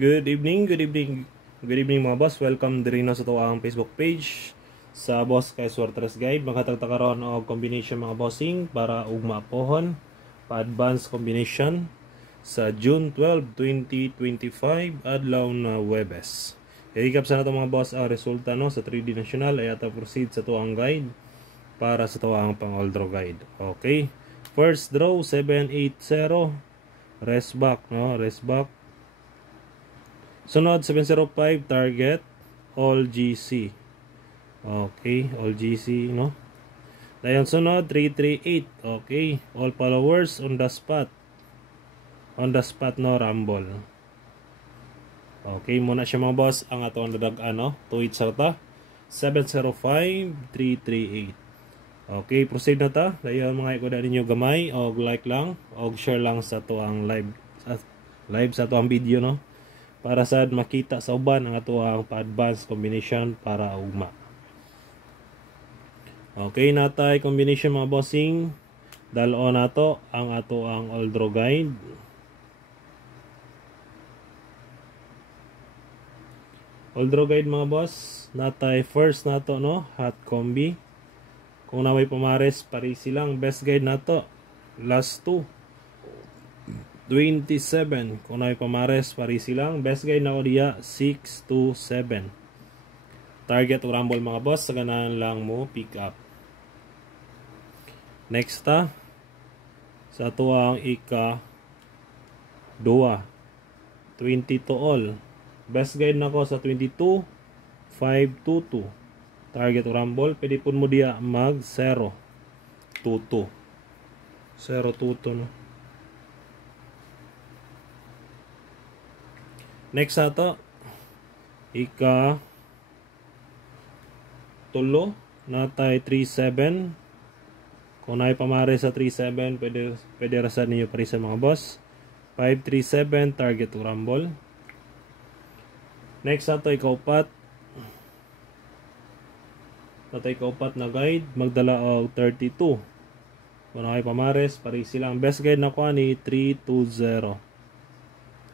Good evening, good evening. Good evening mga boss. Welcome diri na sa to ang Facebook page sa Boss kay Swartres Guide. Maghatagta karon og combination mga bossing para ugma pohon pa advanced combination sa June 12, 2025 adlaw na Huwebes. I-recap sa nato mga boss ang resulta no sa 3D National ay ata proceed sa to ang guide para sa to ang pang all draw guide. Okay. First draw 780 rest back no, rest back. Sunod 705 target all GC. Okay, all GC no. Dayon sunod 338. Okay, all followers on the spot. On the spot no rumble. Okay, muna siya mga boss ang ato ang dadag ano, tuwid sa ta 705 338. Okay, proceed na ta. Dayon mga ikoda ninyo gamay og like lang og share lang sa to ang live sa to ang video no. Para sad makita sa uban ang ato ang pa-advanced combination para ugma. Okay, natay combination mga bossing. Dalo nato ang ato ang all draw guide. All draw guide mga boss. Natay first nato no, hot combi. Kung naway pamares pari silang best guide nato. Last two 27. Kung na pamares pari silang best guide na ko diya 6 to 7. Target o rumble mga boss sa ganahan lang mo pick up. Next ta sa tuwang ika 2 20 to all. Best guide na ko sa 22 5 to 2. Target o rumble pwede pun mo diya mag 0 to 2. 0 to 2 no. Next ato ika tulo natay 37. Kung naay pamare sa 37 pwede rasan ninyo pari sa mga boss 537 target to rumble. Next ato ika upat natay ika upat na guide magdala og 32. Kung naay pamares pari silang best guide na ko ni 320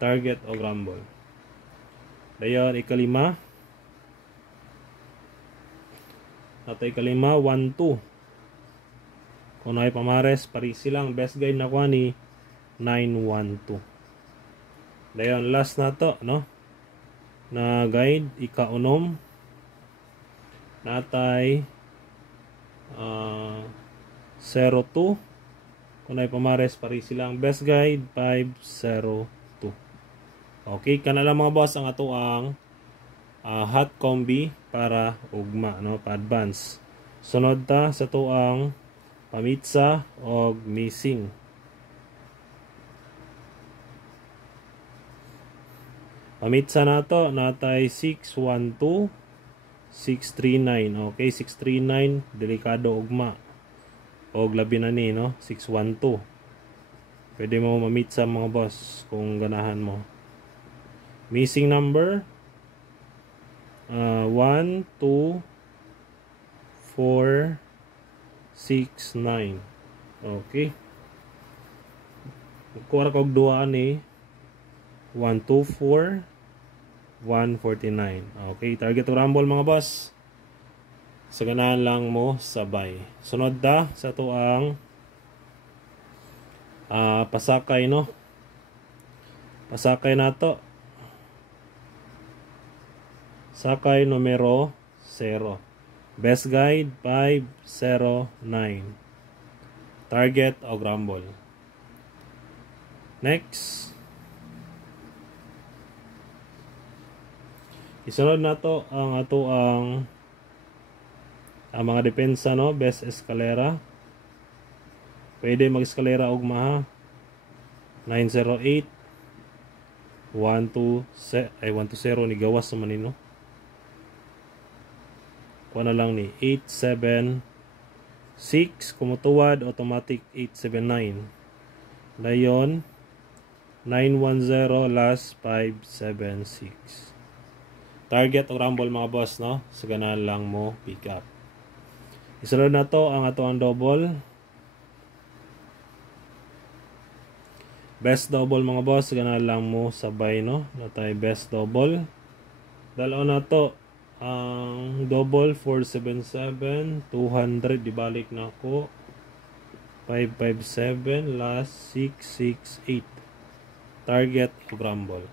target o rumble. Dayon ikalima. Natay ikalima 1-2. Kung ay pamares pari silang best guide na ko ni 9-1-2. Dayon last na to no. Na guide ikaunom. Natay 0-2. Kung ay pamares pari silang best guide 5-0-2. Okay, kana lang mga boss ang ato ang hot combi para ugma no, pa advance. Sunod ta sa to ang pamitsa og missing. Pamitsa nato natay 612 639. Okay, 639 delikado ugma. Og labi na ni no, 612. Pwede mo mamitsa mga boss kung ganahan mo. Missing number 1, 2, 4, 6, 9. Okay. Kuha kog duha ni 124 149. Okay, target to rumble mga boss. Sa ganahan lang mo sabay. Sunod da sa to ang pasakay no. Pasakay nato. Sakay numero 0. Best guide 509. Target o rumble. Next. Isunod na to ang ato ang mga depensa no, best escalera. Pwede mag-escalera og maha 908 120 ni gawas sa manino. Kuha na lang ni 876 kumutuwad automatic 879. Dayon 910 last 576. Target o rumble mga boss no, sa ganahan lang mo pick up. Isunod na to ang ato ang double. Best double mga boss, gana lang mo sabay no. Natay best double. Dalaw na to. Ang double 477, 200 dibalik na ako. 557 last 668. Target rumble.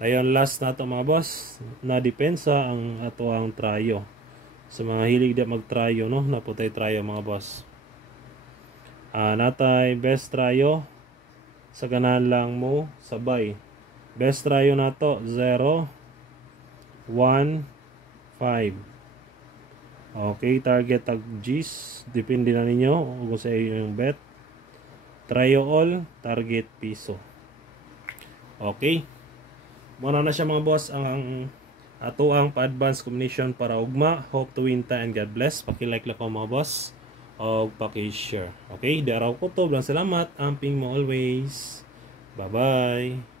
Ayon last na to mga boss. Na depensa ang ato ang trayo. Sa mga hilig di magtrayo no, naputay trayo mga boss. Natay best trayo. Sa ganan lang mo sabay. Best trayo na to 0 1 5. Okay, target tag G's. Depende na ninyo kung sa iyo yung bet. Trayo all, target piso. Okay. Muna na siya mga boss ang ato ang pa-advance combination para ugma. Hope to win ta and God bless. Paki-like lang ko mga boss. O paki-share. Okay, daraw ko to. Salamat. Amping mo always. Bye-bye.